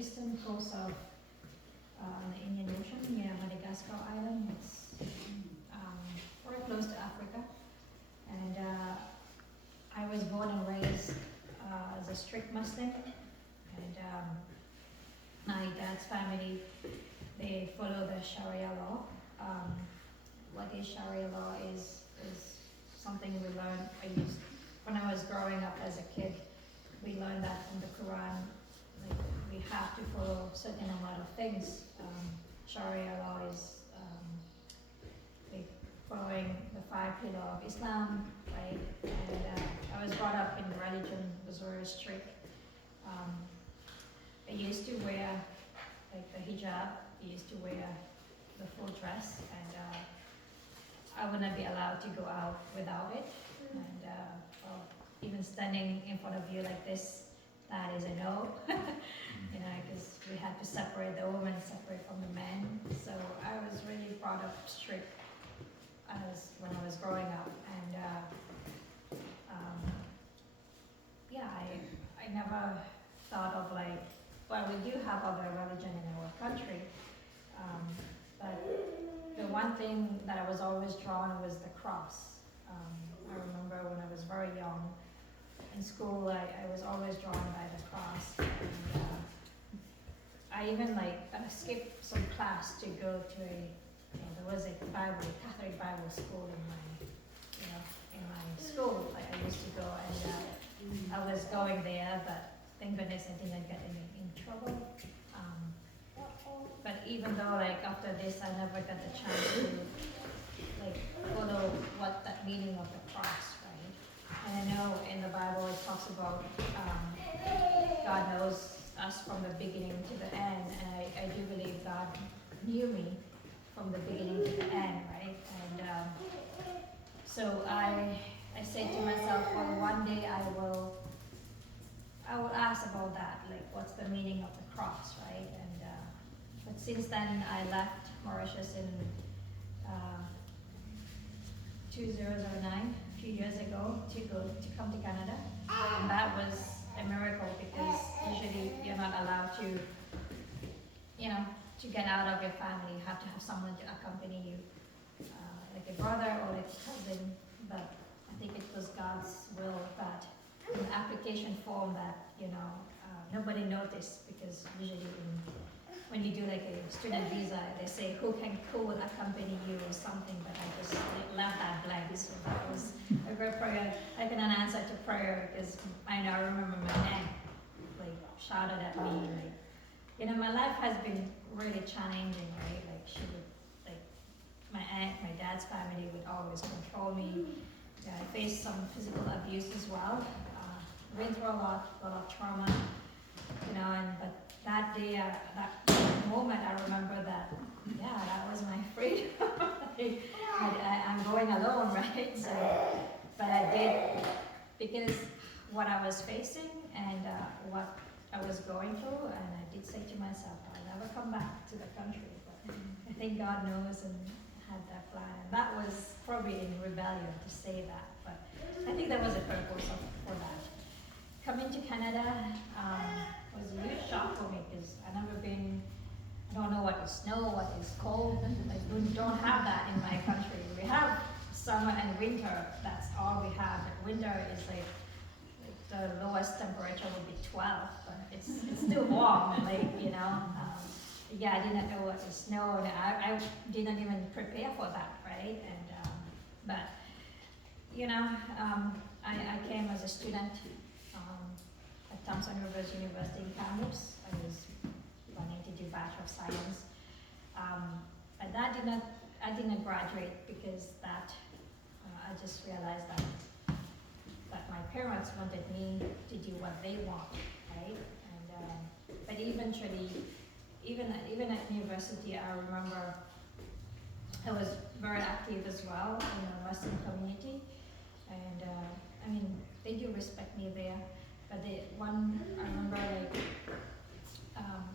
eastern coast of on the Indian Ocean near Madagascar Island. It's very close to Africa. And I was born and raised as a strict Muslim. And my dad's family, they follow the Sharia law. What is Sharia law is something we learned. When I was growing up as a kid, we learned that from the Quran. Like, we have to follow a certain amount of things. Sharia law is like following the 5 pillars of Islam, right? And I was brought up in religion, was very strict. I used to wear like the hijab. I used to wear the full dress, and I would not be allowed to go out without it. And well, even standing in front of you like this, that is a no. You know, because we had to separate the women, separate from the men. So I was really brought up strict when I was growing up, and yeah, I never thought of like, well, we do have other religion in our country, but the one thing that I was always drawn was the cross. I remember when I was very young, in school, I was always drawn by the cross. And, I even skipped some class to go to there was a Catholic Bible school in my school. Like, I used to go, and I was going there, but thank goodness I didn't get in trouble. But even though after this, I never got the chance to follow what that meaning of the cross, right? And I know in the Bible it talks about God knows us from the beginning to the end, and I do believe God knew me from the beginning to the end, right? And so I said to myself, well, one day I will ask about that, like what's the meaning of the cross, right? And but since then I left Mauritius in 2009, a few years ago, to come to Canada, and that was a miracle because usually you're not allowed to, to get out of your family. You have to have someone to accompany you, like a brother or like a cousin. But I think it was God's will that in the application form that nobody noticed, because usually when you do like a student visa, they say who will accompany you or something, but I just left that blank. So that was a great prayer, like an answer to prayer, because I remember my aunt shouted at me, my life has been really challenging, right? Like she would, my aunt, my dad's family would always control me. Yeah, I faced some physical abuse as well. Went through a lot of trauma, but that day, that moment, I remember that, that was my freedom. I'm going alone, right? So, but I did, because what I was facing and what I was going through, and I did say to myself, I'll never come back to the country. But I think God knows and had that plan. And that was probably in rebellion to say that, but I think there was a purpose for that. Coming to Canada was a huge shock for me, because I don't know what is snow, what is cold. We don't have that in my country. We have summer and winter, that's all we have. Winter is like the lowest temperature would be 12, but it's still warm, I didn't know what was snow, and I didn't even prepare for that, right? And but I came as a student at Thompson Rivers University in Kamloops. I was planning to do Bachelor of Science, but I didn't graduate because I just realized that my parents wanted me to do what they want, right? And but eventually, even at university, I remember I was very active as well in the Western community, and they do respect me there. But I remember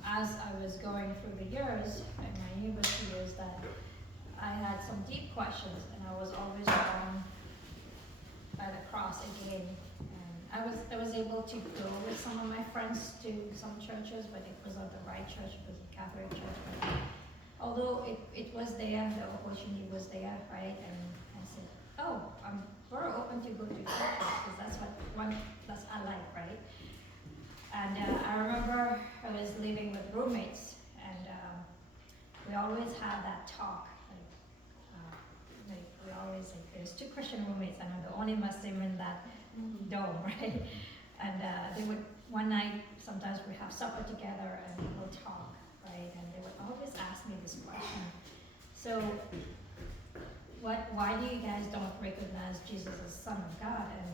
as I was going through the years in my university years, that I had some deep questions, and I was always drawn by the cross again. And I was able to go with some of my friends to some churches, but it was not the right church. It was a Catholic church. But although it was there, the opportunity was there, right? And I said, oh, we're open to go to churches because that's that's I like, right? And I remember I was living with roommates, and we always had that talk. Like we always like there's two Christian roommates, and I'm the only Muslim in that dome, right? And they would one night sometimes we have supper together and we'll talk, right? And they would always ask me this question. So, why do you guys don't recognize Jesus as Son of God? And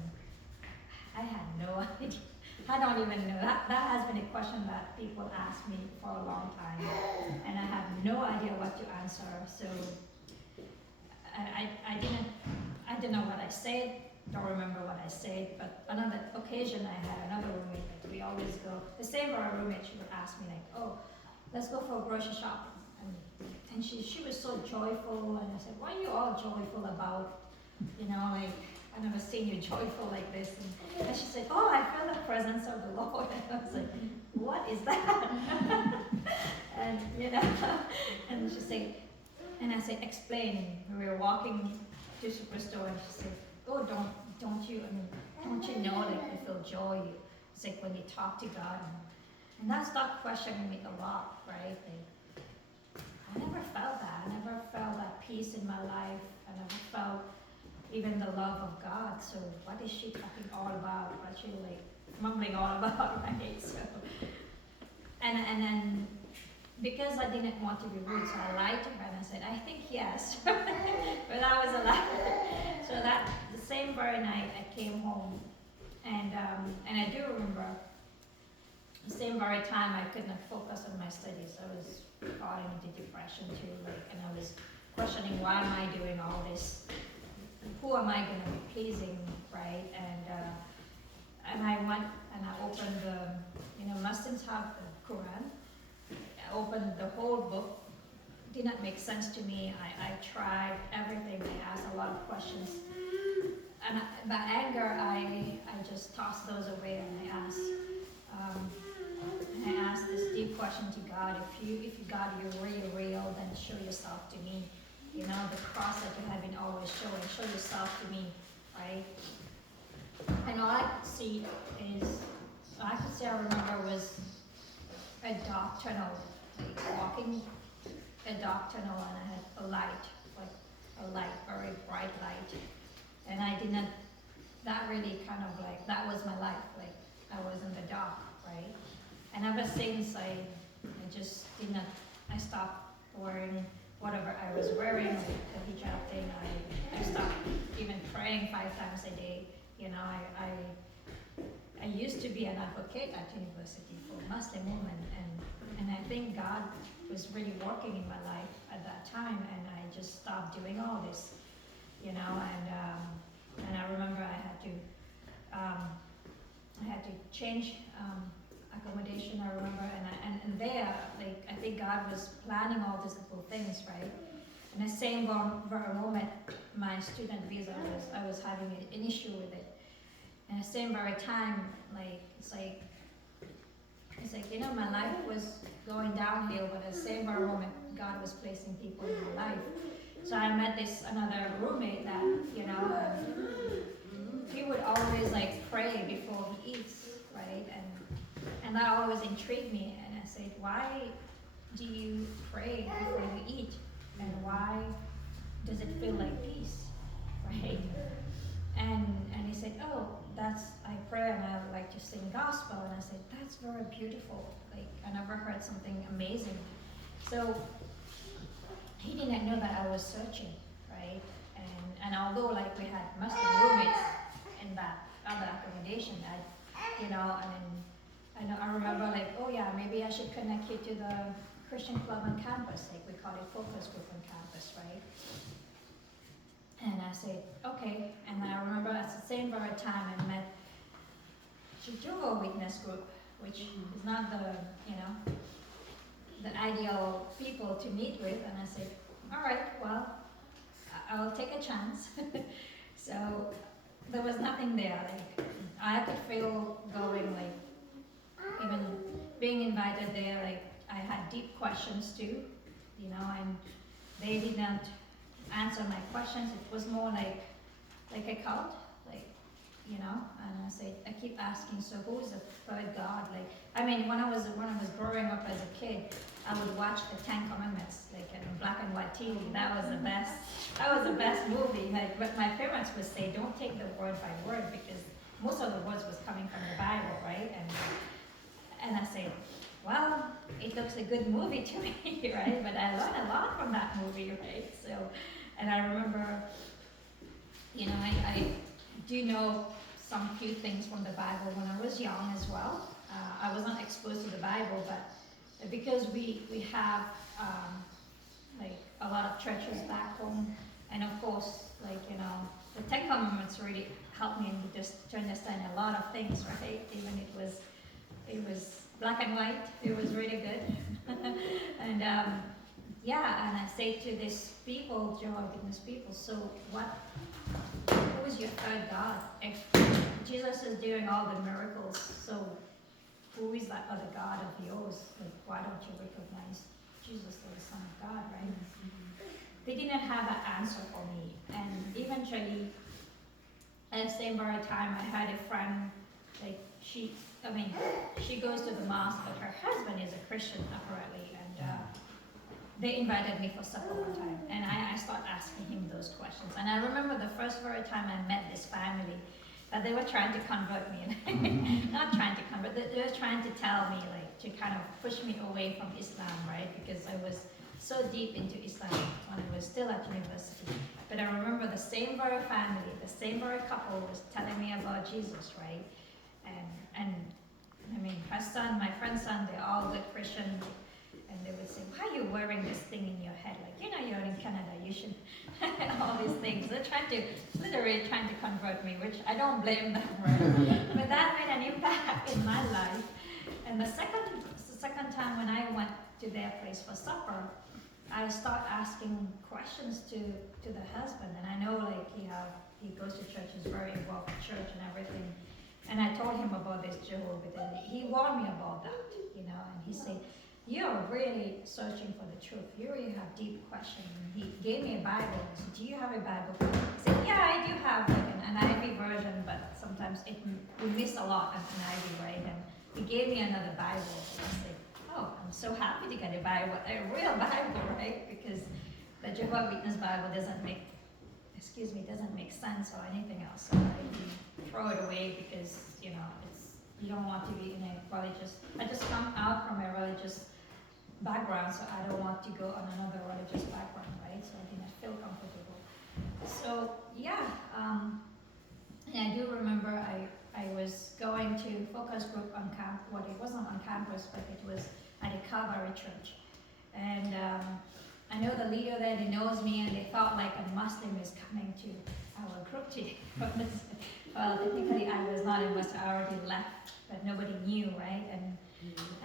I had no idea. I don't even know. That has been a question that people ask me for a long time, and I have no idea what to answer. So I didn't know what I said. Don't remember what I said. But another occasion, I had another roommate. Like we always go. The same for our roommate. She would ask me like, "Oh, let's go for a grocery shopping." And she was so joyful, and I said, "What are you all joyful about? You know, like." I've never seen you joyful like this. And she said, oh, I feel the presence of the Lord. And I was like, what is that? And, you know, and she said, and I said, explain. We were walking to Superstore, and she said, oh, don't you know that you feel joy? It's like when you talk to God. And that started questioning me a lot, right? Like, I never felt that. I never felt that peace in my life. I never felt even the love of God. So what is she talking all about? What she like mumbling all about, right? So and then because I didn't want to be rude, so I lied to her and I said, I think yes. But I was a lie. So that the same very night I came home, and I do remember the same very time I could not focus on my studies. I was falling into depression too, like, and I was questioning why am I doing all this? Who am I going to be pleasing, right? And I went and I opened the, Muslims have the Quran. I opened the whole book. Did not make sense to me. I tried everything. I asked a lot of questions. And by anger, I just tossed those away, and I asked this deep question to God: if God, you're really real, then show yourself to me. You know, the cross that you have been always showing. Show yourself to me, right? And all I could see I remember was a dark tunnel, like walking a dark tunnel, and I had a light, very bright light. And I didn't, that really kind of like, that was my life, like I was in the dark, right? And ever since I just didn't, I stopped wearing whatever I was wearing, like the hijab thing. I stopped even praying 5 times a day. You know, I used to be an advocate at university for Muslim women, and I think God was really working in my life at that time, and I just stopped doing all this, you know. And I remember I had to change accommodation. I remember, and there, like, I think God was planning all these little things, right? And the same very moment, my student visa I was having an issue with it. And the same very time, like, it's like, my life was going downhill, but at the same very moment, God was placing people in my life. So I met another roommate that, he would always like pray before he eats, right? And that always intrigued me. And I said, why do you pray before you eat? And why does it feel like peace, right? And he said, oh, I pray and I like to sing gospel. And I said, that's very beautiful. Like, I never heard something amazing. So he didn't know that I was searching, right? And although like we had Muslim roommates in that other accommodation, I remember like, oh yeah, maybe I should connect you to the Christian club on campus, like we call it focus group on campus, right? And I said, okay. And I remember at the same very time I met Jehovah's Witness group, which is not the ideal people to meet with. And I said, all right, well, I will take a chance. So there was nothing there. Like I could feel going, like even being invited there, like I had deep questions too, you know, and they didn't answer my questions. It was more like a cult, like, you know. And I said, I keep asking, so who is the third God? Like, I mean, when I was growing up as a kid, I would watch the Ten Commandments, like in black and white TV. That was the best. That was the best movie. Like, but my parents would say, don't take the word by word, because most of the words was coming from the Bible, right? And I say, well, it looks a good movie to me, right? But I learned a lot from that movie, right? So, and I remember, you know, I do know some few things from the Bible when I was young as well. I wasn't exposed to the Bible, but because we have like a lot of churches back home, and of course, like, you know, the Ten Commandments really helped me just to understand a lot of things, right? Even it was black and white. It was really good. And yeah, and I say to these people, Jehovah's Witness people, so who is your third God? If Jesus is doing all the miracles, so who is that other God of yours? Like, why don't you recognize Jesus as the Son of God, right? They didn't have an answer for me. And eventually, at the same very time, I had a friend, like, she goes to the mosque, but her husband is a Christian, apparently, and they invited me for supper one time, and I started asking him those questions. And I remember the first very time I met this family, that they were trying to convert me, not trying to convert, they were trying to tell me, like, to kind of push me away from Islam, right? Because I was so deep into Islam when I was still at university. But I remember the same very family, the same very couple was telling me about Jesus, right? And I mean, her son, my friend's son, they're all good Christian, and they would say, why are you wearing this thing in your head? Like, you know, you're in Canada, you should, all these things. They're literally trying to convert me, which I don't blame them, right? But that made an impact in my life. And the second time when I went to their place for supper, I start asking questions to the husband. And I know, like, he goes to church, he's very involved in church and everything. And I told him about this Jehovah, and he warned me about that, you know, and he said, you're really searching for the truth. You really have deep questions. And he gave me a Bible. He said, do you have a Bible? I said, yeah, I do have like an NIV version, but sometimes we miss a lot of NIV, right? And he gave me another Bible. And I said, oh, I'm so happy to get a Bible, a real Bible, right? Because the Jehovah's Witness Bible doesn't make sense or anything else. So I throw it away because, you know, you don't want to be in a religious, I just come out from a religious background, so I don't want to go on another religious background, right? So I didn't feel comfortable. So yeah, and I do remember I was going to focus group on camp. Well, it wasn't on campus, but it was at a Calvary church. And I know the leader there, they knows me, and they thought like a Muslim is coming to our group today. Well, technically I was not a Muslim, I already left, but nobody knew, right?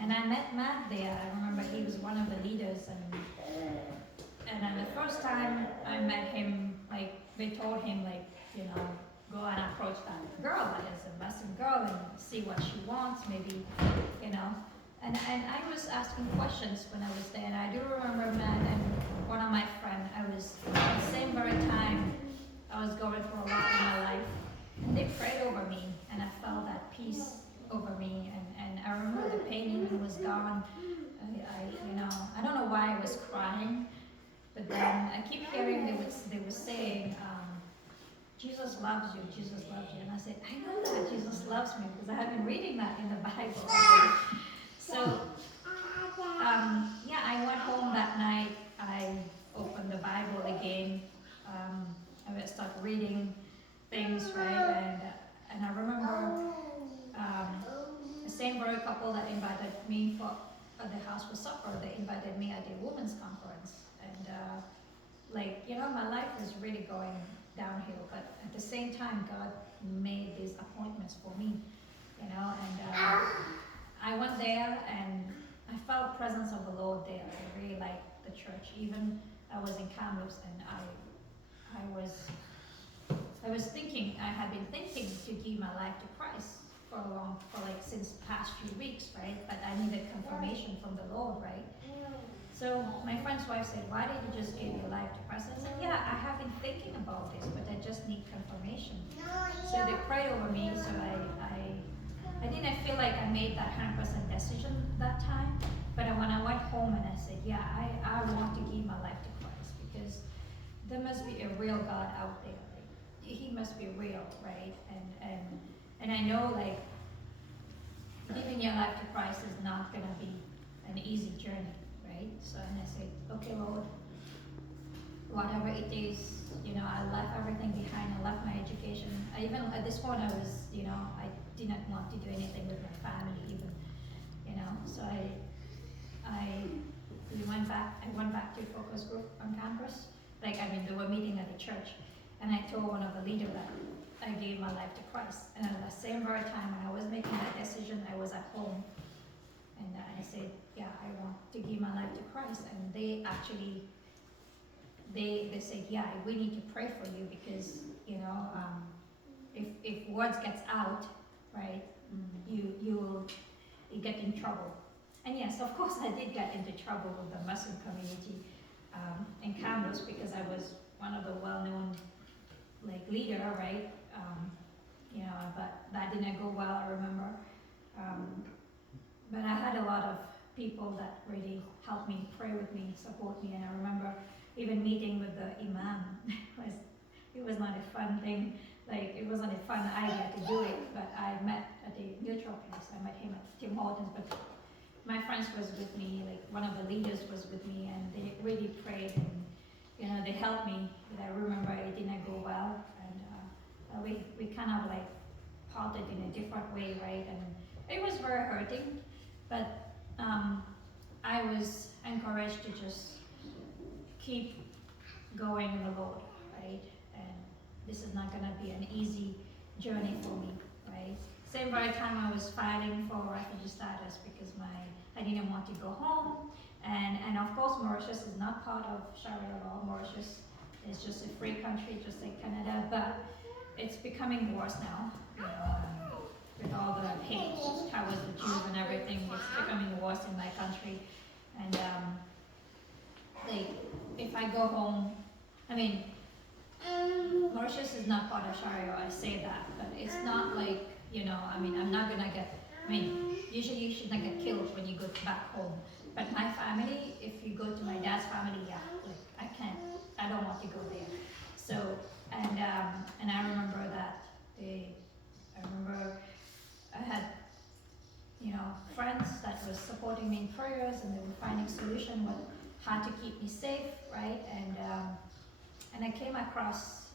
And I met Matt there. I remember he was one of the leaders, and then the first time I met him, like, they told him, like, you know, go and approach that girl that is a Muslim girl and see what she wants, maybe, you know. And I was asking questions when I was there, and I do remember Matt and one of my friends, I was, at the same very time, I was going through a lot in my life, and they prayed over me, and I felt that peace over me, and I remember the pain even was gone. I don't know why I was crying, but then I keep hearing they were saying, Jesus loves you, Jesus loves you. And I said, I know that Jesus loves me because I have been reading that in the Bible. So, yeah, I went home that night. I opened the Bible again. I would start reading things, right? And I remember the same very couple that invited me for at the house for supper. They invited me at a women's conference, and like, you know, my life was really going downhill. But at the same time, God made these appointments for me, you know. And I went there, and I felt presence of the Lord there. I really liked the church. Even I was in Kamloops, and I was I was thinking, I had been thinking to give my life to Christ for like since past few weeks, right? But I needed confirmation from the Lord, right? So my friend's wife said, why did you just give your life to Christ? I said, yeah, I have been thinking about this, but I just need confirmation. So they prayed over me, so I didn't feel like I made that 100% decision that time, but when I went home and I said, yeah, I want to give my life to Christ, because there must be a real God out there. Like, he must be real, right? And I know, like, giving your life to Christ is not going to be an easy journey, right? So, and I said, okay, Lord, whatever it is, I left everything behind. I left my education. Even at this point, I was, I didn't want to do anything with my family, even, So we went back. I went back to focus group on campus. Like, they were meeting at the church, and I told one of the leaders that I gave my life to Christ. And at the same very time, when I was making that decision, I was at home, and I said, yeah, I want to give my life to Christ. And they actually, they said, yeah, we need to pray for you, because if words gets out, right, you get in trouble. And yes, of course, I did get into trouble with the Muslim community in Campus, because I was one of the well-known leader, right? But that didn't go well, I remember. But I had a lot of people that really helped me, pray with me, support me, and I remember even meeting with the imam. It was not a fun thing, it wasn't a fun idea to do it, but I met at a neutral place. I met him at Tim Hortons, but my friends was with me, one of the leaders was with me, and they really prayed, and they helped me. But I remember it didn't go well, and we kind of parted in a different way, right? And it was very hurting, but I was encouraged to just keep going in the Lord, right? And this is not going to be an easy journey for me, right? Same very time I was fighting for refugee status, because I didn't want to go home, and of course Mauritius is not part of Sharia law. Mauritius is just a free country, just like Canada, but it's becoming worse now, with all the hate towards the Jews and everything. It's becoming worse in my country, and if I go home, Mauritius is not part of Sharia, I say that, but it's not I'm not gonna get, usually you should not get killed when you go back home. But my family, if you go to my dad's family, yeah, I don't want to go there. So, and I remember that I had, friends that was supporting me in prayers, and they were finding solution with how to keep me safe, right? And I came across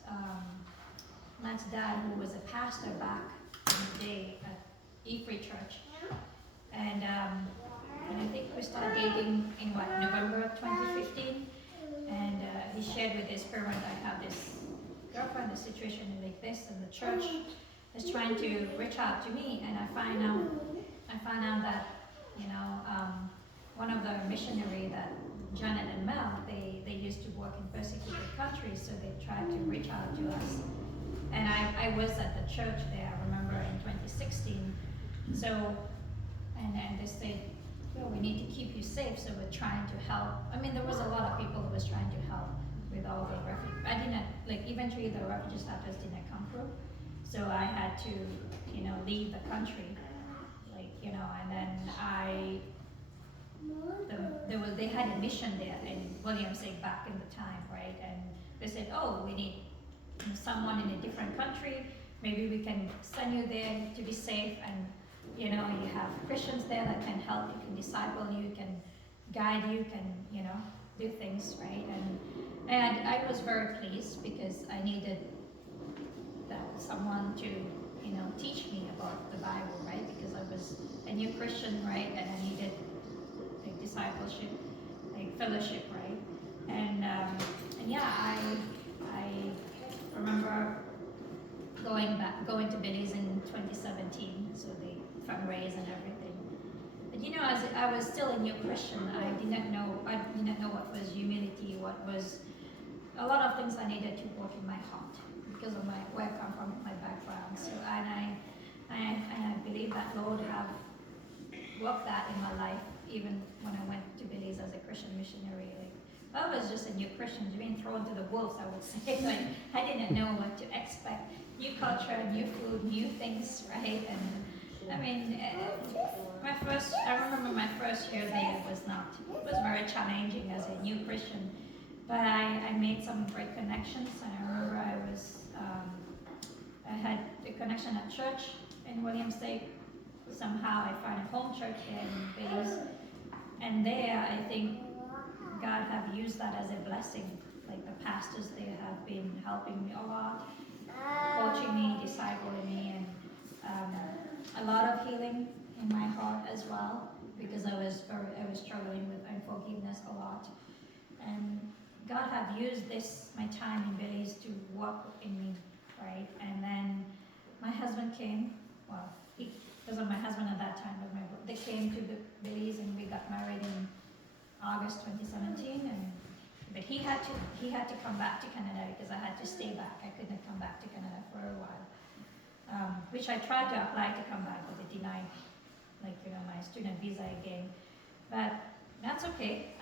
Matt's dad, who was a pastor back in the day at Free Church, and I think we started dating in November 2015, and he shared with his parent, I have this girlfriend, a situation like this, and the church is trying to reach out to me, and I find out that one of the missionary, that Janet and Mel, they used to work in persecuted countries, so they tried to reach out to us. And I was at the church there, I remember, in 2016. So, and they said, we need to keep you safe, so we're trying to help. There was a lot of people who was trying to help with all the refugees. I didn't, eventually the refugee status didn't come through. So I had to, leave the country, and then they had a mission there in Williamsburg back in the time, right? And they said, oh, we need someone in a different country, maybe we can send you there to be safe, and you have Christians there that can help, you can disciple you, can guide you, can do things, right? And I was very pleased, because I needed someone to teach me about the Bible, right? Because I was a new Christian, right? And I needed discipleship, fellowship, right? And yeah, I remember going to Belize in 2017, so they fundraised and everything. But as I was still a new Christian, I didn't know what was humility, what was a lot of things I needed to work in my heart, because of where I come from, my background. So, and I believe that Lord have worked that in my life, even when I went to Belize as a Christian missionary. Like, I was just a new Christian, being thrown to the wolves, I would say. Like, I didn't know what to expect. New culture, new food, new things, right? And I mean, I remember my first year there was very challenging as a new Christian. But I made some great connections, and I remember I had a connection at church in William State. Somehow I found a home church here in Belize, and there I think God have used that as a blessing. Like the pastors there have been helping me a lot, coaching me, discipling me, and a lot of healing in my heart as well, because I was struggling with unforgiveness a lot, and God have used my time in Belize to work in me, right? And then my husband came. Well, he wasn't my husband at that time, but they came to Belize, and we got married in August 2017. But he had to come back to Canada because I had to stay back. I couldn't come back to Canada for a while, which I tried to apply to come back, but they denied, my student visa again. But that's okay.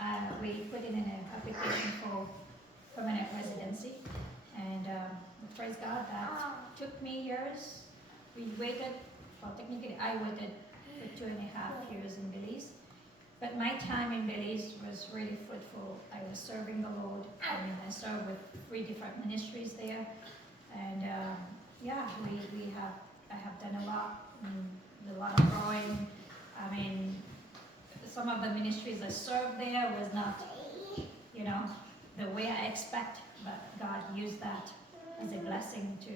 We put in an application for permanent residency, and praise God, that took me years. We waited, well, technically I waited for 2.5 years in Belize. But my time in Belize was really fruitful. I was serving the Lord. I served with 3 different ministries there, and I have done a lot. A lot of growing. Some of the ministries I served there was not, the way I expect, but God used that as a blessing to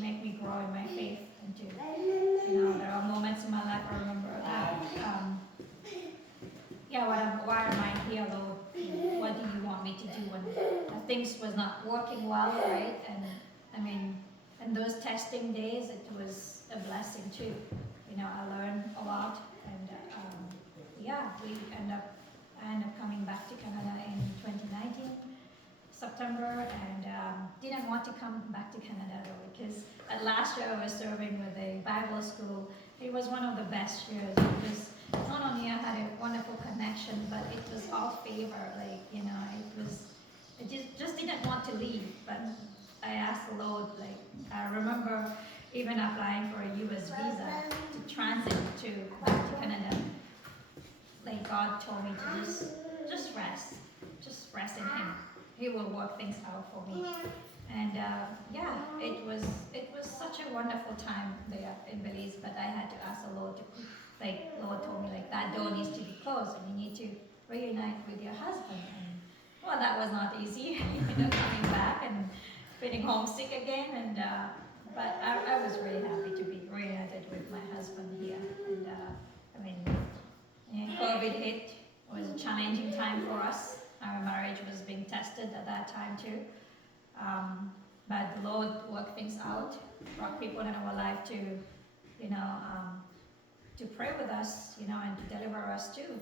make me grow in my faith, and to, there are moments in my life I remember that, why am I here, Lord? What do you want me to do when things was not working well, right? And those testing days, it was a blessing too. I learned a lot, and I ended up coming back to Canada in 2019, September, and didn't want to come back to Canada though, because last year I was serving with a Bible school. It was one of the best years, because not only I had a wonderful connection, but it was all favor. I just didn't want to leave, but I asked the Lord. I remember even applying for a U.S. visa to transit back to Canada. God told me to just rest in Him. He will work things out for me. And it was such a wonderful time there in Belize. But I had to ask the Lord Lord told me that door needs to be closed, and you need to reunite with your husband. And well, that was not easy, coming back and feeling homesick again. And but I was really happy to be reunited with my husband here. And COVID hit. It was a challenging time for us. Our marriage was being tested at that time too. But the Lord worked things out, brought people in our life to, to pray with us, and to deliver us too,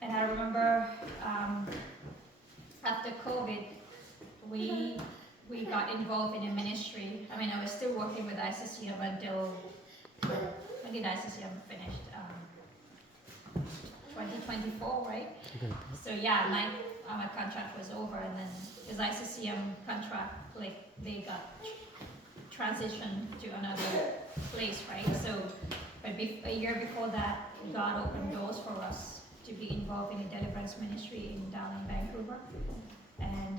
And I remember after COVID, we got involved in a ministry. I was still working with ICCM until, when did ICCM finish? 2024, right? So yeah, my contract was over, and then his ICCM contract, they got transitioned to another place, right? So, but a year before that, God opened doors for us to be involved in a deliverance ministry down in Vancouver. And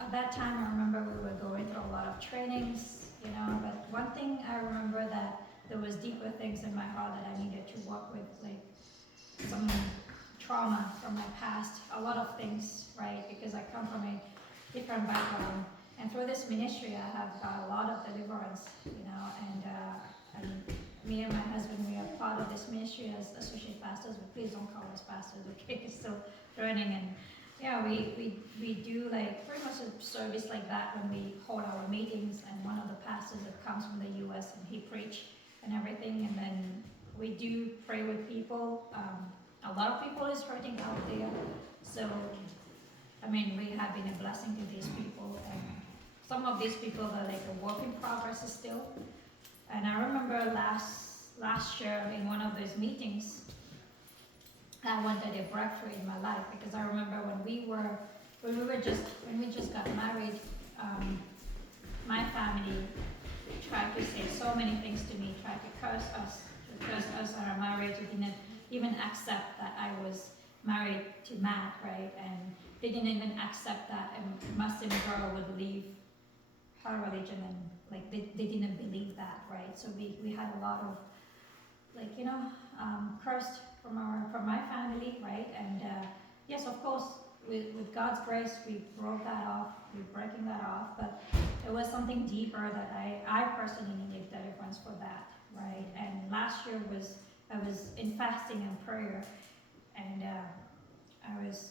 at that time, I remember we were going through a lot of trainings, but one thing I remember, that there was deeper things in my heart that I needed to work with, some trauma from my past, a lot of things, right? Because I come from a different background, and through this ministry, I have got a lot of deliverance, and me and my husband, we are part of this ministry as associate pastors, but please don't call us pastors, okay? We're still learning, and we do pretty much a service like that when we hold our meetings, and one of the pastors that comes from the U.S. and he preach and everything, and then we do pray with people. A lot of people is hurting out there, so we have been a blessing to these people, and some of these people are like a work in progress still. And I remember last year in one of those meetings, I wanted a breakthrough in my life, because I remember when we just got married, my family tried to say so many things to me, tried to curse us on our marriage. They didn't even accept that I was married to Matt, right? And they didn't even accept that a Muslim girl would leave her religion, and like they didn't believe that, right? So we had a lot of cursed from my family, right? And yes, of course, with God's grace, we broke that off. We're breaking that off, but it was something deeper that I personally needed deliverance for that, right? And last year I was in fasting and prayer, and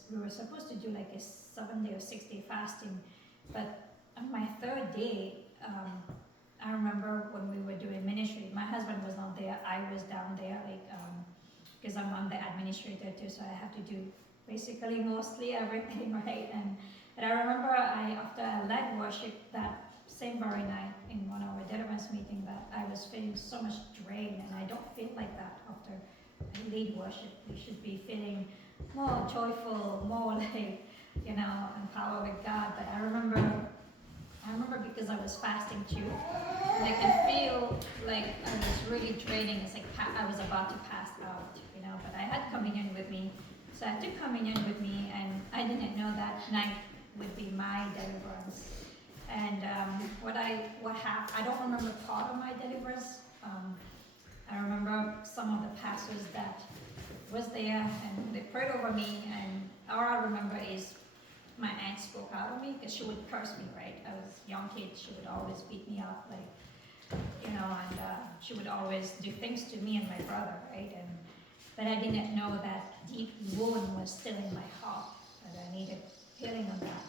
we were supposed to do like a 7-day or 6-day fasting, but on my third day, I remember when we were doing ministry, my husband was not there, I was down there, because I'm the administrator too, so I have to do basically mostly everything, right? And I remember after I led worship that same very night in one of our Deliverance meeting, that I was feeling so much drained, and I don't feel like that after I lead worship. We should be feeling more joyful, more like, empowered with God. But I remember because I was fasting too, and I could feel like I was really draining. It's like I was about to pass out, but I had communion with me. So I took communion with me, and I didn't know that night would be my deliverance. And what happened, I don't remember part of my deliverance. I remember some of the pastors that was there, and they prayed over me, and all I remember is my aunt spoke out of me, because she would curse me, right? I was a young kid, she would always beat me up, and she would always do things to me and my brother, right? But I didn't know that deep wound was still in my heart, that I needed healing on that.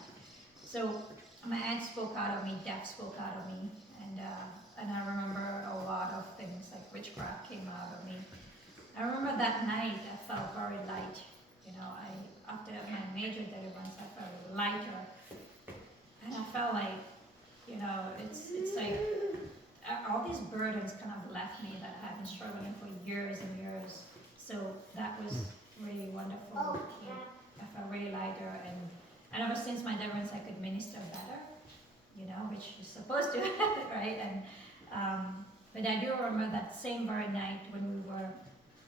So my aunt spoke out of me, death spoke out of me, and I remember a lot of things like witchcraft came out of me. I remember that night I felt very light. After my major deliverance, I felt lighter, and I felt like, it's like all these burdens kind of left me that I've been struggling for years and years. So that was really wonderful. I felt really lighter, and ever since my deliverance, I could minister better, which is supposed to, right? And but I do remember that same very night when we were,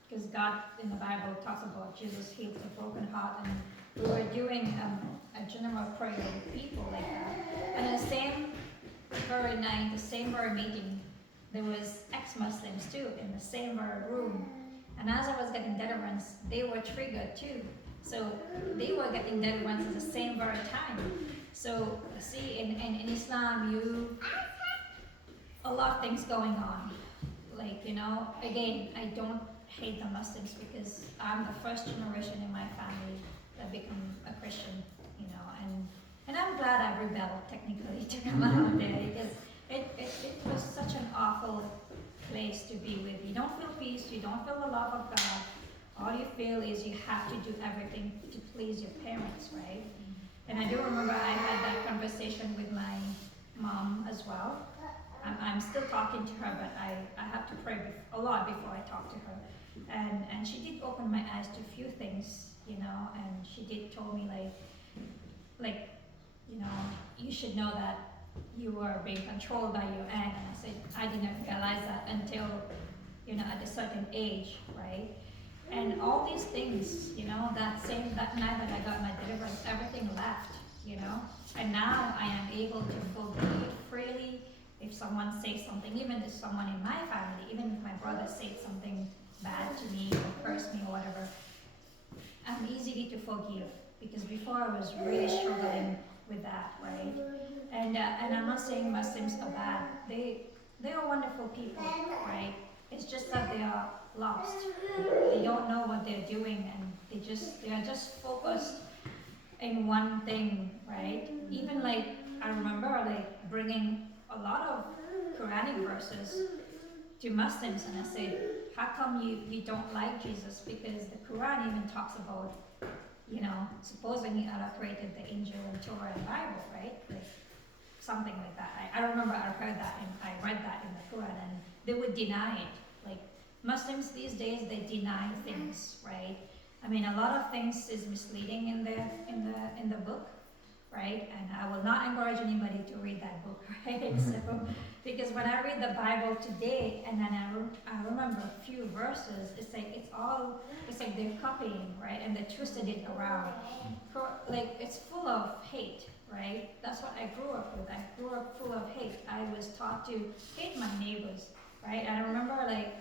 because God in the Bible talks about Jesus heals the broken heart, and we were doing a general prayer with people like that. And the same very night, the same very meeting, there was ex-Muslims too in the same very room. And as I was getting deliverance, they were triggered too. So they were getting deliverance at the same very time. So see, in Islam, a lot of things going on. Again, I don't hate the Muslims, because I'm the first generation in my family that become a Christian, and I'm glad I rebelled technically to come out there, because it was such an awful place to be with. You don't feel peace, you don't feel the love of God. All you feel is you have to do everything to please your parents, right? And I do remember I had that conversation with my mom as well. I'm still talking to her, but I have to pray a lot before I talk to her. And she did open my eyes to a few things, and she did told me you should know that you are being controlled by your aunt. And I said, I didn't realize that until, at a certain age, right? And all these things, that night that I got my deliverance, everything left, and now I am able to forgive freely. If someone says something, even if someone in my family, even if my brother said something bad to me or cursed me or whatever, I'm easy to forgive, because before I was really struggling with that, right? And I'm not saying Muslims are bad. They are wonderful people, right? It's just that they are lost. They don't know what they're doing, and they are just focused in one thing, right? Even I remember bringing a lot of Quranic verses to Muslims, and I said, how come you don't like Jesus? Because the Quran even talks about, supposing Allah created the angel and Torah and Bible, right? something like that. I remember I heard that and I read that in the Quran, and they would deny it. Like Muslims these days, they deny things, right? I mean, a lot of things is misleading in the book, right? And I will not encourage anybody to read that book, right? So, because when I read the Bible today, and then I remember a few verses, it's like they're copying, right? And they twisted it around. Like it's full of hate, right? That's what I grew up with. I grew up full of hate. I was taught to hate my neighbors, right? And I remember like,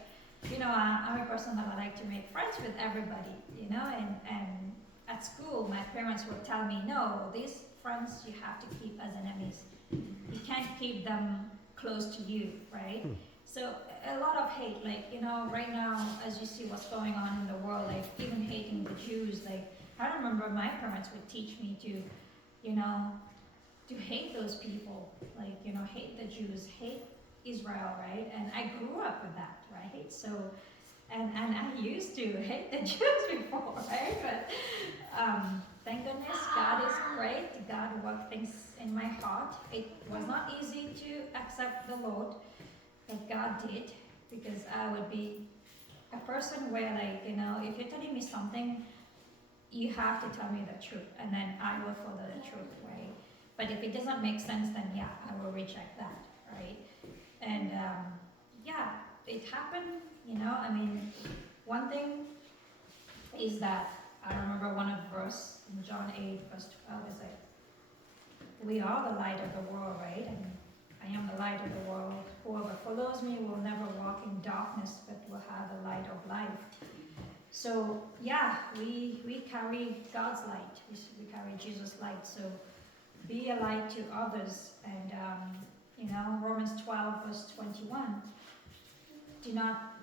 I'm a person that I like to make friends with everybody, and at school, my parents would tell me, no, these friends you have to keep as enemies. You can't keep them close to you, right? So a lot of hate, like, right now, as you see what's going on in the world, like even hating the Jews, like, I remember my parents would teach me to hate those people, like, hate the Jews, hate Israel, right? And I grew up with that, right? So, and I used to hate the Jews before, right? But thank goodness, God is great. God worked things in my heart. It was not easy to accept the Lord, but God did, because I would be a person where, like, if you're telling me something, you have to tell me the truth, and then I will follow the truth, right? But if it doesn't make sense, then yeah, I will reject that, right? And yeah, it happened, I mean, one thing is that I remember one of the verse in John 8, verse 12 is like, we are the light of the world, right? And I am the light of the world. Whoever follows me will never walk in darkness, but will have the light of life. So yeah, we carry God's light. We carry Jesus' light. So be a light to others. And Romans 12 verse 21.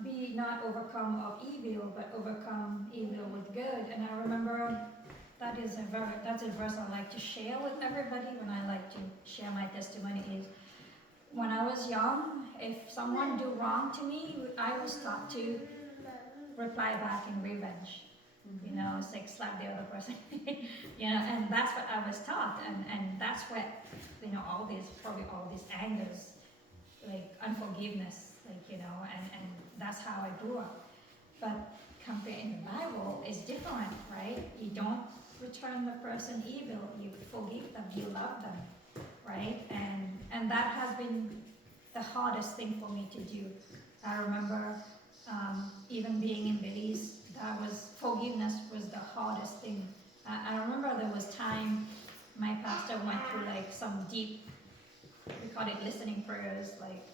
Be not overcome of evil, but overcome evil with good. And I remember that's a verse I like to share with everybody when I like to share my testimony. Is when I was young, if someone do wrong to me, I was taught to reply back in revenge. It's like slap the other person. And that's what I was taught, and that's what all these angers, like unforgiveness, like and that's how I grew up. But compared in the Bible is different, right? You don't return the person evil, you forgive them, you love them, right? And that has been the hardest thing for me to do. I remember even being in Belize, forgiveness was the hardest thing. I remember there was time my pastor went through like some deep, we call it listening prayers, like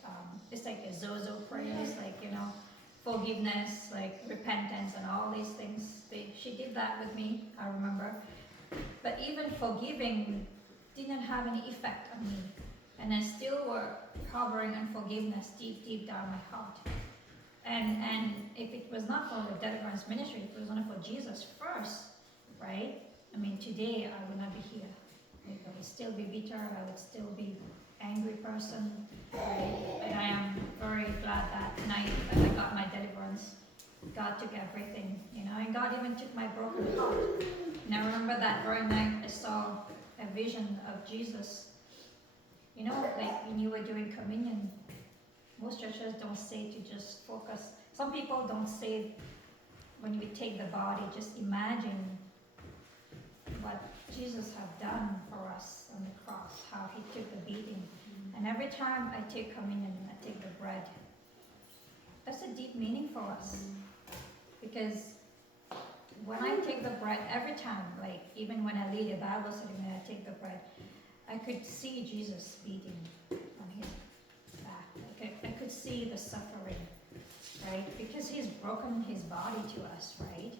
it's like a Zozo prayers, like forgiveness, like repentance and all these things. She did that with me, I remember. But even forgiving didn't have any effect on me. And I still were harboring unforgiveness deep down my heart. And if it was not for the Deliverance ministry, if it was only for Jesus first, right? I mean, today I would not be here. Like, I would still be bitter, I would still be angry person, right? And I am very glad that night that I got my deliverance, God took everything, and God even took my broken heart. And I remember that very night I saw a vision of Jesus. Like when you were doing communion, most churches don't say to just focus. Some people don't say when you take the body, just imagine what Jesus had done for us on the cross, how he took the beating. And every time I take communion, I take the bread, that's a deep meaning for us. Because when I take the bread, every time, like even when I lead a Bible study, when I take the bread, I could see Jesus beating on his back. I could see the suffering, right? Because he's broken his body to us, right?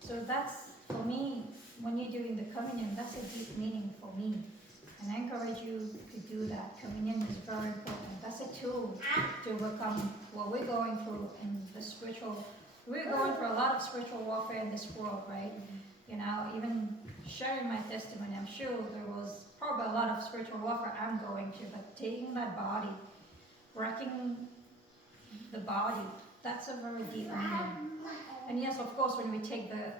So that's, for me, when you're doing the communion, that's a deep meaning for me. And I encourage you to do that. Communion is very important. That's a tool to overcome what we're going through in the spiritual. We're going through a lot of spiritual warfare in this world, right? Even sharing my testimony, I'm sure there was probably a lot of spiritual warfare I'm going through, but taking that body, wrecking the body, that's a very deep meaning. And yes, of course, when we take the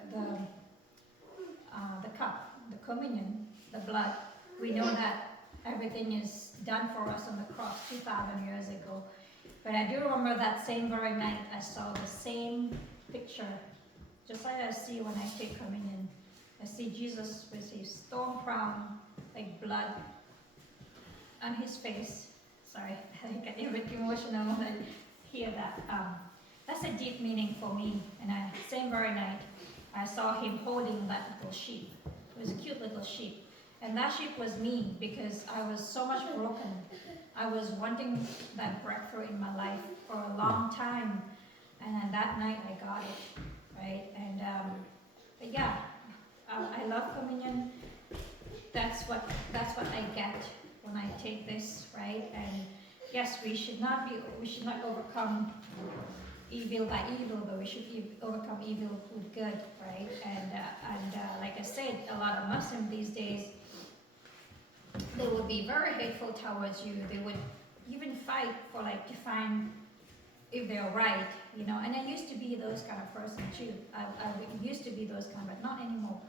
cup, the communion, the blood, we know that everything is done for us on the cross 2,000 years ago. But I do remember that same very night I saw the same picture, just like I see when I take communion. I see Jesus with his thorn crown, like blood on his face. Sorry, I get a bit emotional when I hear that. That's a deep meaning for me. And same very night, I saw him holding that little sheep. It was a cute little sheep. And that sheep was me because I was so much broken. I was wanting that breakthrough in my life for a long time. And then that night I got it, right? And but yeah, I love communion. That's what I get when I take this, right? And yes, we should not overcome evil by evil, but we should overcome evil with good, right? And like I said, a lot of Muslims these days, they would be very hateful towards you. They would even fight for to find if they're right, you know. And I used to be those kind of person too. I used to be those kind, but not anymore,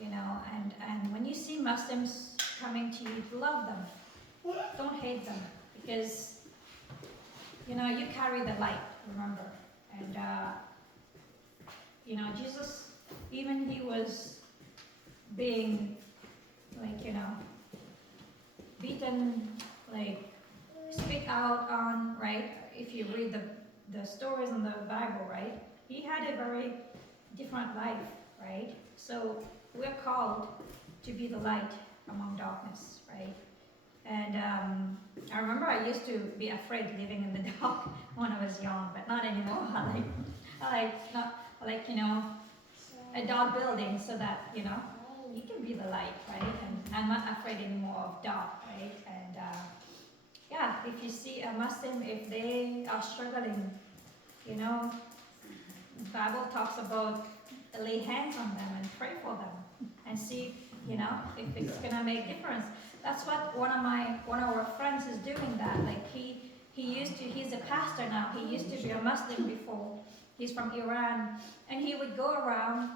you know. And when you see Muslims coming to you, love them. Don't hate them, because you know you carry the light. Remember, and you know Jesus, even he was being beaten, spit out on, right? If you read the stories in the Bible, right? He had a very different life, right? So we're called to be the light among darkness, right? And I remember I used to be afraid living in the dark when I was young, but not anymore. I like a dark building so that you can be the light, right? And I'm not afraid anymore of dark, right? And yeah, if you see a Muslim, if they are struggling, the Bible talks about lay hands on them and pray for them and see, if it's gonna make difference. That's what one of our friends is doing that. He's a pastor now. He used to be a Muslim before. He's from Iran, and he would go around.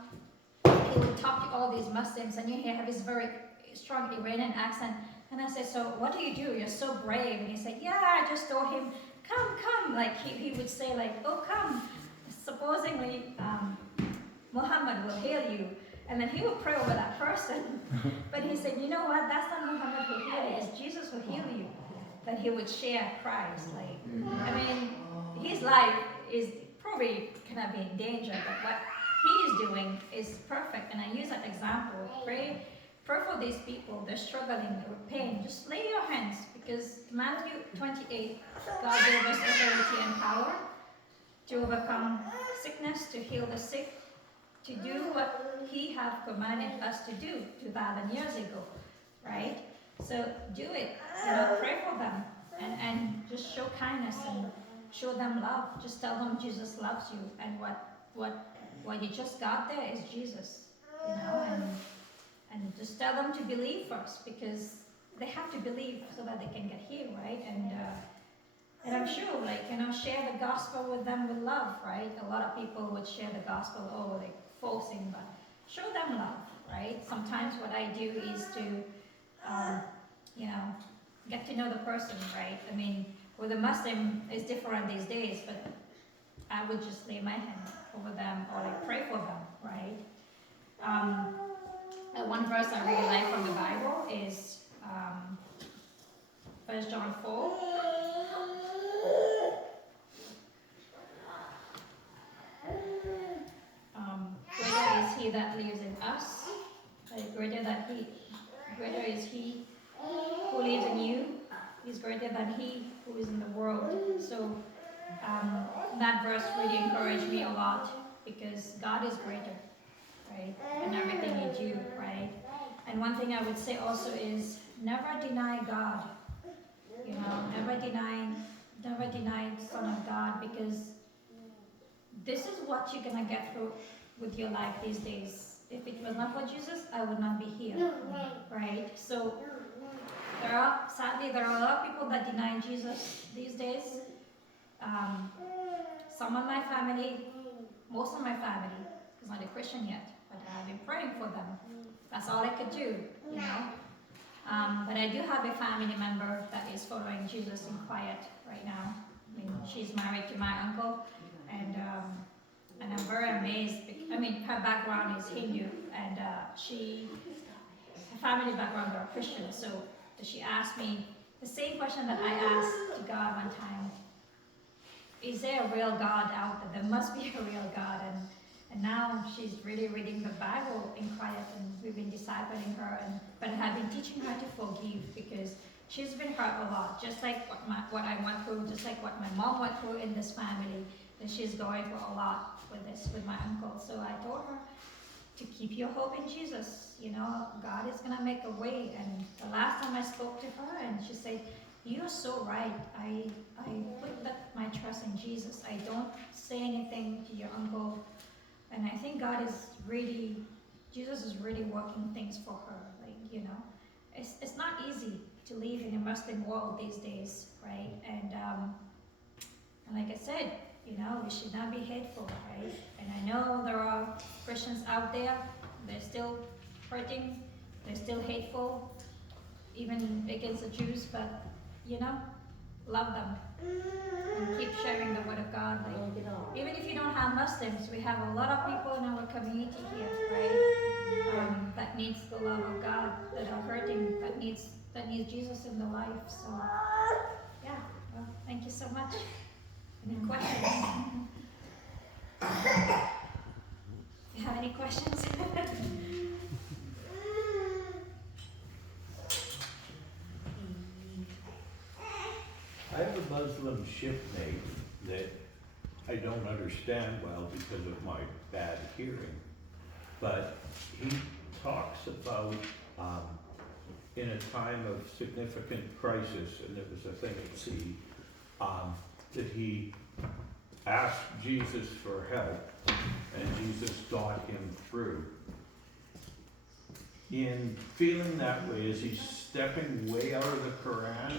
He would talk to all these Muslims, and you hear his very strong Iranian accent. And I said, "So what do? You're so brave." And he said, "Yeah, I just told him, come." Like he would say, "Oh, come." Supposedly, Muhammad will heal you. And then he would pray over that person. But he said, "You know what? That's not Muhammad who heal you. It's Jesus who heal you." That he would share Christ. His life is probably gonna be in danger, but what he is doing is perfect. And I use that example. Pray for these people. They're struggling with pain. Just lay your hands, because Matthew 28, God gave us authority and power to overcome sickness, to heal the sick, to do what he have commanded us to do 2,000 years ago, right? So do it, pray for them, and just show kindness and show them love. Just tell them Jesus loves you, and what you just got there is Jesus, and just tell them to believe first, because they have to believe so that they can get healed, right? And I'm sure, share the gospel with them with love, right? A lot of people would share the gospel, forcing, but show them love, right? Sometimes what I do is to, get to know the person, right? I mean, with a Muslim, it's different these days, but I would just lay my hand over them or pray for them, right? One verse I really like from the Bible is 1 John 4. Greater is he that lives in us, greater is he who lives in you, is greater than he who is in the world. So that verse really encouraged me a lot, because God is greater, right? In everything you do, right? And one thing I would say also is never deny God. Never deny the Son of God, because this is what you're gonna get through with your life these days. If it was not for Jesus, I would not be here, right? So sadly, there are a lot of people that deny Jesus these days. Some of my family, most of my family, is not a Christian yet, but I've been praying for them. That's all I could do, But I do have a family member that is following Jesus in quiet right now. I mean, she's married to my uncle, and I'm very amazed. I mean, her background is Hindu, and her family background are Christian. So she asked me the same question that I asked to God one time: is there a real God out there? There must be a real God. And now she's really reading the Bible in quiet, and we've been discipling her, but I have been teaching her to forgive, because she's been hurt a lot, just like what I went through, just like what my mom went through in this family, that she's going through a lot with my uncle. So I told her to keep your hope in Jesus. You know, God is gonna make a way. And the last time I spoke to her, and she said, "You're so right. I put my trust in Jesus. I don't say anything to your uncle." And I think Jesus is really working things for her. Like, you know, it's not easy to live in a Muslim world these days, right? And like I said, you know, we should not be hateful, right? And I know there are Christians out there, they're still hurting, they're still hateful, even against the Jews, but, you know, love them and keep sharing the word of God. Like, even if you don't have Muslims, we have a lot of people in our community here, right? That needs the love of God, that are hurting, that needs Jesus in their life. So, yeah. Well, thank you so much. Any questions? Do you have any questions? I have a Muslim shipmate that I don't understand well because of my bad hearing, but he talks about in a time of significant crisis, and it was a thing at sea, that he asked Jesus for help, and Jesus got him through. In feeling that way, is he stepping way out of the Quran,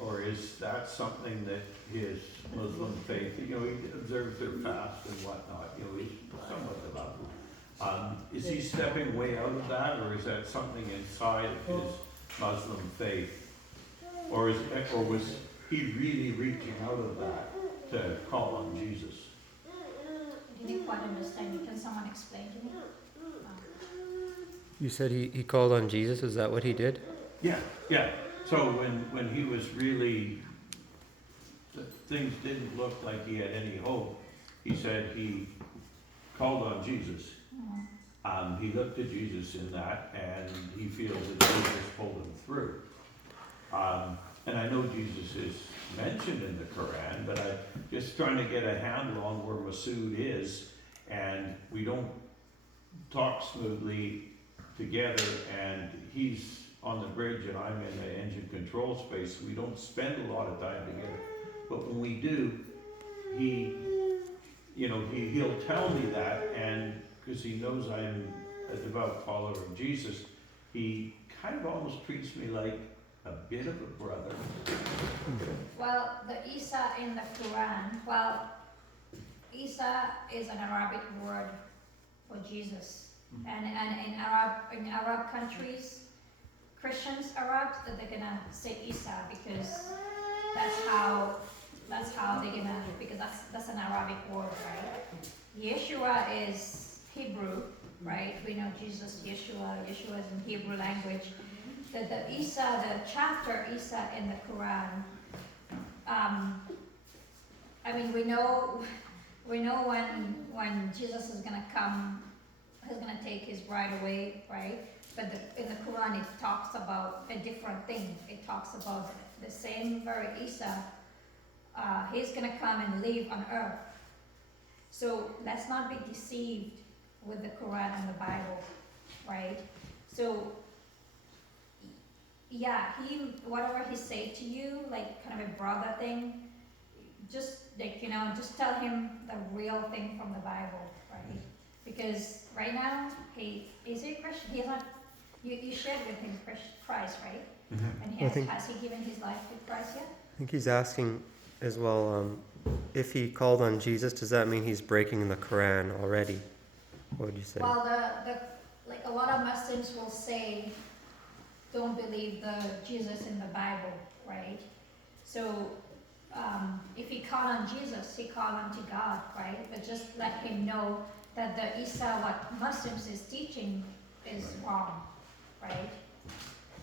or is that something that his Muslim faith, you know, he observes their fast and whatnot, you know, he's somewhat devout. Is he stepping way out of that, or is that something inside of his Muslim faith? Or was he really reaching out of that to call on Jesus? I didn't quite understand. Can someone explain to me? You said he called on Jesus, is that what he did? Yeah. So when he was really, things didn't look like he had any hope, he said he called on Jesus. He looked at Jesus in that, and he feels that Jesus pulled him through. And I know Jesus is mentioned in the Quran, but I'm just trying to get a handle on where Masood is, and we don't talk smoothly together, and he's on the bridge and I'm in the engine control space. We don't spend a lot of time together, but when we do, he'll tell me that, and because he knows I'm a devout follower of Jesus, he kind of almost treats me like a bit of a brother. Well, the Isa in the Quran, Isa is an Arabic word for Jesus. And in Arab countries, Christians, Arabs, that they're gonna say Isa, because that's how they're gonna, because that's an Arabic word, right? Yeshua is Hebrew, right? We know Jesus, Yeshua is in Hebrew language. The Isa, the chapter Isa in the Quran, I mean, we know when Jesus is gonna come, he's gonna take his bride away, right? But in the Quran, it talks about a different thing. It talks about the same very Isa. He's gonna come and live on earth. So let's not be deceived with the Quran and the Bible, right? So yeah, whatever he say to you, like kind of a brother thing, just just tell him the real thing from the Bible, right? Because right now, is he a Christian? He's not. You shared with him Christ, right? Mm-hmm. And has he given his life to Christ yet? I think he's asking as well, if he called on Jesus, does that mean he's breaking the Quran already? What would you say? Well, like a lot of Muslims will say don't believe the Jesus in the Bible, right? So if he called on Jesus, he called on to God, right? But just let him know that the Isa, what Muslims is teaching, is wrong, right?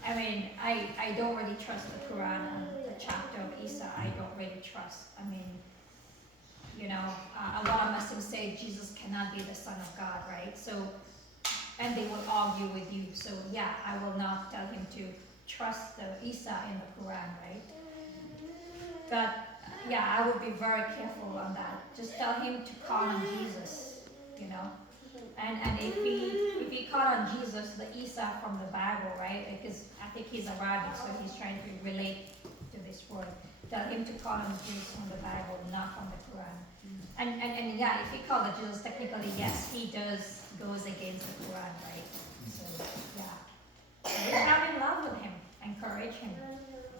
I mean, I don't really trust the Quran and the chapter of Isa. I don't really trust. I mean, you know, a lot of Muslims say Jesus cannot be the Son of God, right? So, and they will argue with you. So yeah, I will not tell him to trust the Isa in the Quran, right? But yeah, I would be very careful on that. Just tell him to call on Jesus, you know. And if he called on Jesus, the Isa from the Bible, right? Because I think he's Arabic, so he's trying to relate to this word. Tell him to call on Jesus from the Bible, not from the Quran. And yeah, if he called on Jesus, technically yes, he goes against the Quran, right? So yeah, so have in love with him, encourage him,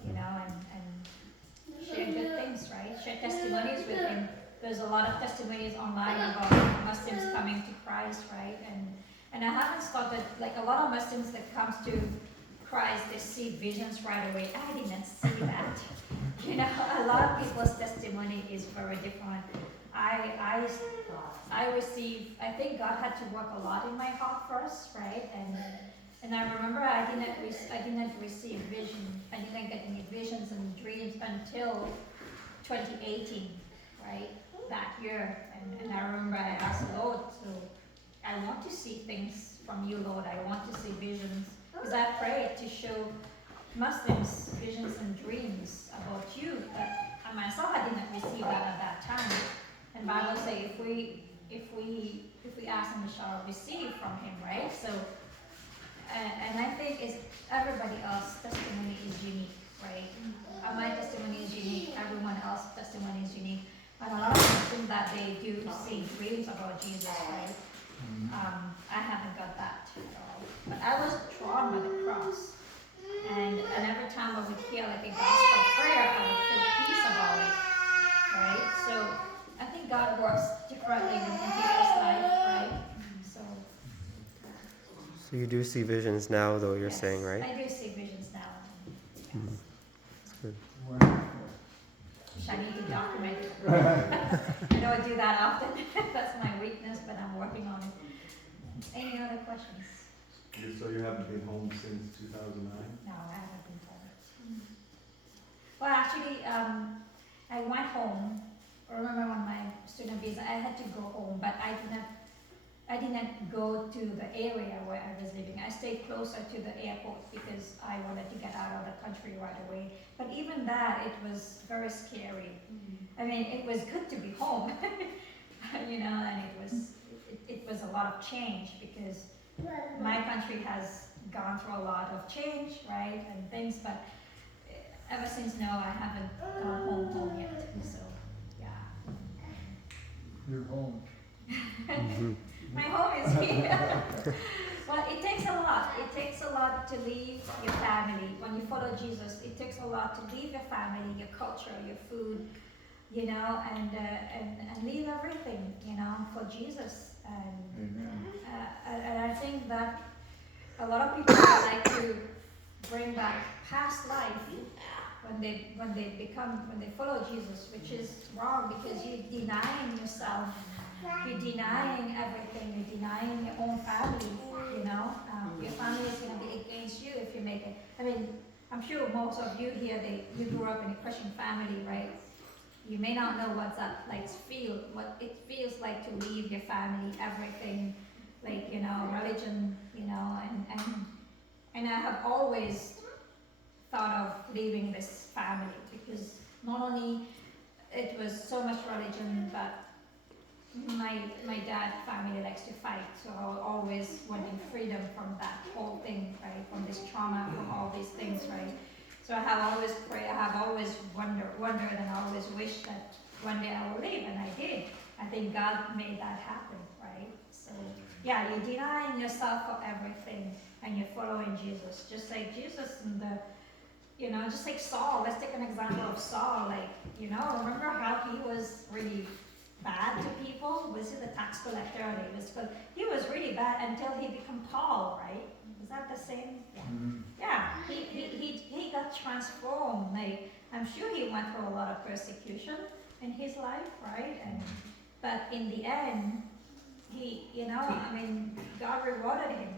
you know, and share good things, right? Share testimonies with him. There's a lot of testimonies online about Muslims coming to Christ, right? And I haven't started, like a lot of Muslims that comes to Christ, they see visions right away. I didn't see that. You know, a lot of people's testimony is very different. I receive, I think God had to work a lot in my heart first, right? And I remember I didn't receive vision. I didn't get any visions and dreams until 2018, right? That year. And I remember I asked the Lord, so I want to see things from you, Lord. I want to see visions. Because I prayed to show Muslims visions and dreams about you, but I myself I didn't receive that at that time. And Bible say if we ask him, we shall receive from him, right? So and I think it's everybody else's testimony is unique, right? My testimony is unique, everyone else's testimony is unique. And a lot of Muslims that they do see dreams about Jesus, right? I haven't got that at all. But I was drawn by the cross. And every time I would hear like a gospel prayer, I would feel peace about it, right? So I think God works differently in people's life, right? So you do see visions now, though, you're saying, right? I do see visions now. Mm. That's good. Which I need to document it. I don't do that often. That's my weakness, but I'm working on it. Any other questions? So you haven't been home since 2009? No, I haven't been home. Well, actually, I went home. I remember on my student visa, I had to go home, but I didn't go to the area where I was living. I stayed closer to the airport because I wanted to get out of the country right away. But even that, it was very scary. I mean, it was good to be home, you know, and it was a lot of change because my country has gone through a lot of change, right, and things, but ever since, no, I haven't gone home yet, so, yeah. You're home. My home is here. Well, it takes a lot. It takes a lot to leave your family. When you follow Jesus, it takes a lot to leave your family, your culture, your food, you know, and leave everything, you know, for Jesus. And I think that a lot of people like to bring back past life when they follow Jesus, which is wrong because you're denying yourself, you're denying everything, you're denying your own family. You know, your family is going to be against you if you make it. I mean, I'm sure most of you here, you grew up in a Christian family, right? You may not know what it feels like to leave your family, everything, like, you know, religion, you know, and I have always thought of leaving this family because not only it was so much religion, but my dad's family likes to fight, so I was always wanting freedom from that whole thing, right, from this trauma, from all these things, right? So I have always prayed, I have always wondered, and I always wished that one day I will leave, and I did. I think God made that happen, right? So yeah, you're denying yourself for everything, and you're following Jesus, just like Jesus and just like Saul. Let's take an example of Saul. Like, remember how he was really bad to people. Was he the tax collector? Or he was really bad until he became Paul, right? Was that the same? Yeah. Mhm. Yeah, he got transformed. Like, I'm sure he went through a lot of persecution in his life, right? But in the end, God rewarded him,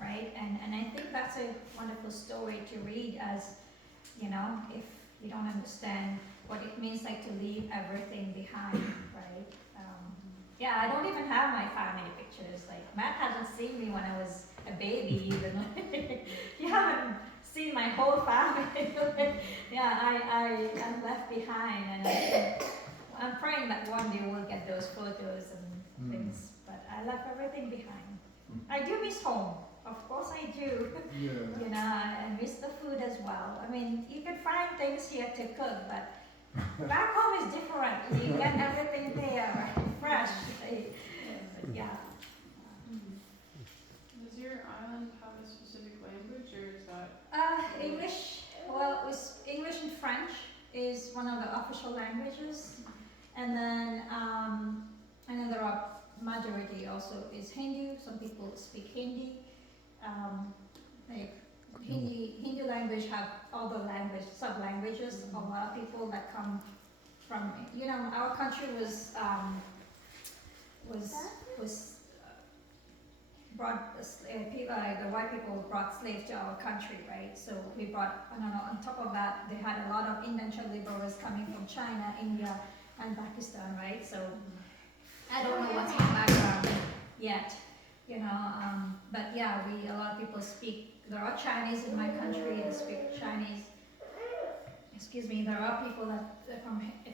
right? And I think that's a wonderful story to read as, if you don't understand what it means like to leave everything behind, right? Yeah, I don't even have my family pictures. Like, Matt hasn't seen me when I was a baby even. You haven't seen my whole family. Yeah, I'm left behind, and I'm praying that one day we'll get those photos and things. But I left everything behind. I do miss home. Of course I do. Yeah. I miss the food as well. I mean, you can find things here to cook, but back home is different. You get everything there, fresh. But yeah. Does your island have a specific language, or is that? English. Well, English and French is one of the official languages, and then there are majority also is Hindu. Some people speak Hindi. Like Hindu language have other sub languages. A lot of people that come from our country was brought the white people brought slaves to our country, right? So we brought, I don't know, on top of that, they had a lot of indentured laborers coming from China, India, and Pakistan, right? So I don't know what's my background yet, but yeah, a lot of people speak. There are Chinese in my country that speak Chinese. Excuse me. There are people that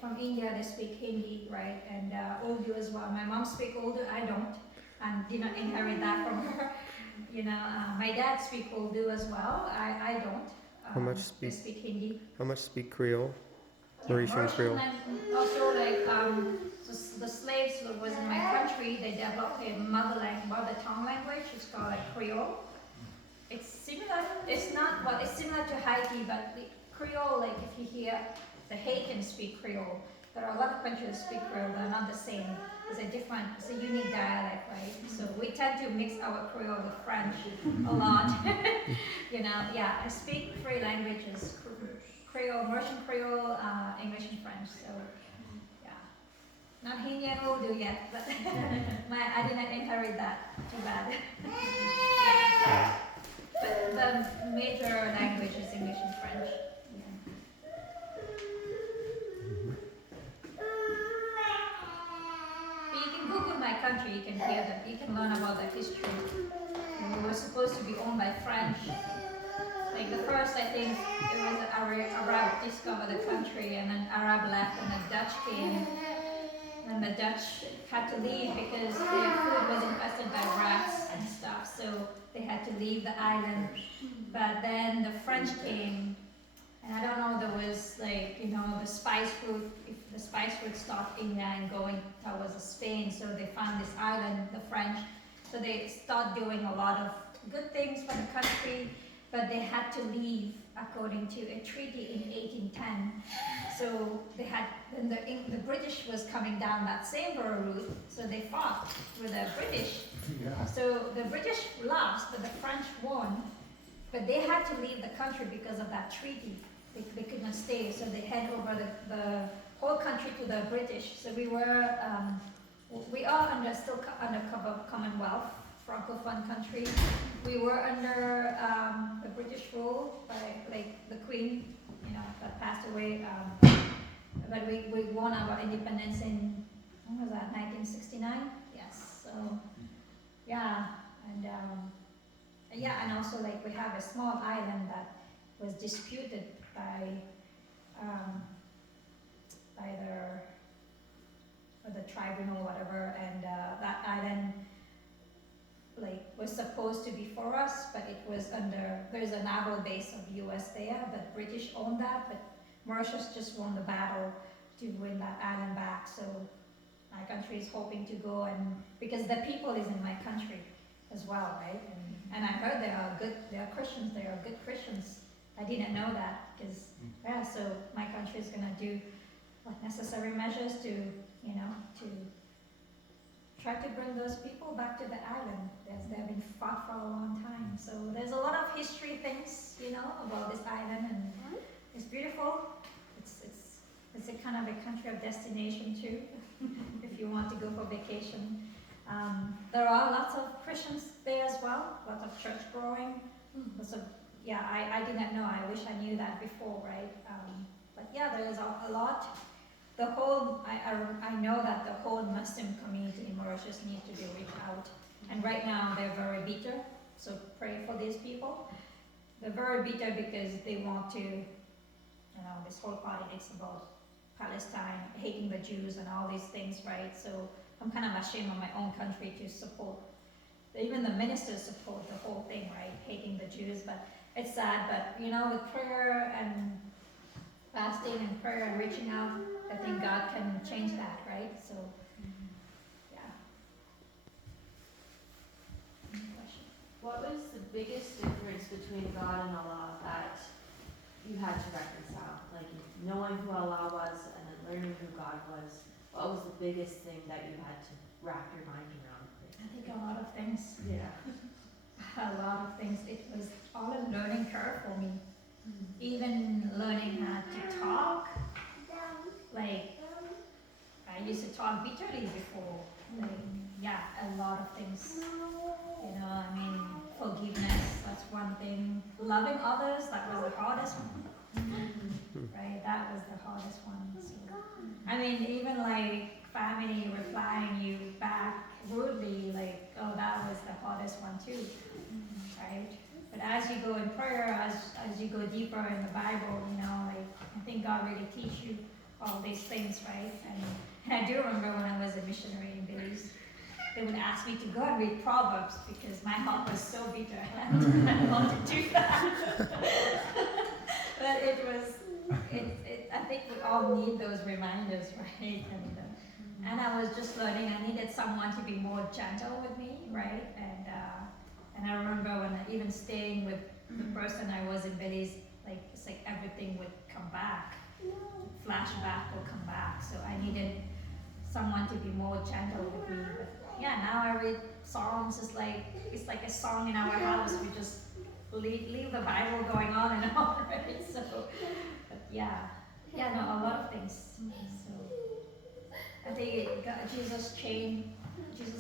from India, they speak Hindi, right? And Urdu as well. My mom speaks Urdu. I don't, and did not inherit that from her. My dad speaks Urdu as well. I don't. How much They speak? speak Hindi. How much speak Creole? Yeah, Mauritian Creole. and also like the slaves that was in my country, they developed a mother tongue language. It's called like Creole. It's similar. It's not well. It's similar to Haiti, but the Creole, like if you hear the Haitians speak Creole, there are a lot of countries that speak Creole. They're not the same. It's a unique dialect, right? So we tend to mix our Creole with French a lot. Yeah. I speak three languages: Creole, Mauritian Creole, English, and French. So yeah, not Hindi and Urdu yet, but I didn't inherit that. Too bad. Yeah. But the major language is English and French. Yeah. But you can Google my country, you can hear that, you can learn about the history. And we were supposed to be owned by French. Like the first, I think, it was Arab discovered the country, and then Arab left, and the Dutch came. And the Dutch had to leave because their food was infested by rats and stuff, so they had to leave the island. But then the French came, and I don't know, there was like, the spice route, if the spice route stopped India and going towards Spain, so they found this island, the French, so they started doing a lot of good things for the country, but they had to leave according to a treaty in 1810. So they had, when the British was coming down that same route, so they fought with the British. Yeah. So the British lost, but the French won. But they had to leave the country because of that treaty. They could not stay, so they hand over the whole country to the British. So we are still under Commonwealth, Francophone country. We were under the British rule by like the Queen, that passed away. But we won our independence in, when was that, 1969? Yes. So yeah, and also like we have a small island that was disputed by the tribunal, whatever, and that island like was supposed to be for us, but it was there's a naval base of the US there, but British owned that, but Mauritius just won the battle to win that island back. So my country is hoping to go, and because the people is in my country as well, right? And I heard they are Christians, they are good Christians. I didn't know that, because so my country is gonna do necessary measures to you know, to try to bring those people back to the island, as they've been fought for a long time. So there's a lot of history things, you know, about this island, and it's beautiful. It's a kind of a country of destination too, if you want to go for vacation. There are lots of Christians there as well, lots of church growing. So yeah, I did not know. I wish I knew that before, right? But yeah, there is a lot. The whole, I know that the whole Muslim community in Mauritius needs to be reached out. And right now they're very bitter, so pray for these people. They're very bitter because they want to, you know, this whole politics about Palestine, hating the Jews and all these things, right? So I'm kind of ashamed of my own country to support. Even the ministers support the whole thing, right? Hating the Jews, but it's sad. But you know, with prayer and fasting and prayer and reaching out, I think God can change that, right? So, yeah. Any question? What was the biggest difference between God and Allah that you had to reconcile? Like knowing who Allah was and then learning who God was. What was the biggest thing that you had to wrap your mind around? I think a lot of things. Yeah. A lot of things. It was all a learning curve for me. Even learning how to talk. Like, I used to talk bitterly before. Like, yeah, a lot of things. You know, I mean, forgiveness, that's one thing. Loving others, that was the hardest one. Right, that was the hardest one. So, I mean, even like family replying you back rudely, like, oh, that was the hardest one too. Right? But as you go in prayer, as you go deeper in the Bible, you know, like, I think God really teach you all these things, right? And I do remember when I was a missionary in Belize, they would ask me to go and read Proverbs because my heart was so bitter. I didn't want to do that. But I think we all need those reminders, right? And I was just learning, I needed someone to be more gentle with me, right? And I remember when even staying with the person I was in Belize, like, it's like everything would come back. Flashback will come back. So I needed someone to be more gentle with me. But yeah, now I read Psalms, it's like a song in our house. We just leave the Bible going on and on, right? So, but yeah, no, a lot of things. So I think Jesus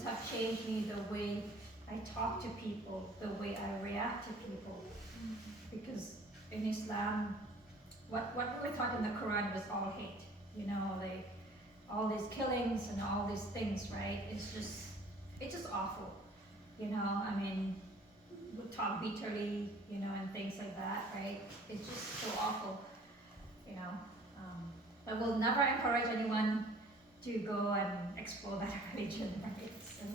have changed me, the way I talk to people, the way I react to people. Because in Islam, what we were taught in the Quran was all hate. You know, like all these killings and all these things, right? It's just awful. You know, I mean, we talk bitterly, you know, and things like that, right? It's just so awful, you know. But we'll never encourage anyone to go and explore that religion, right? So,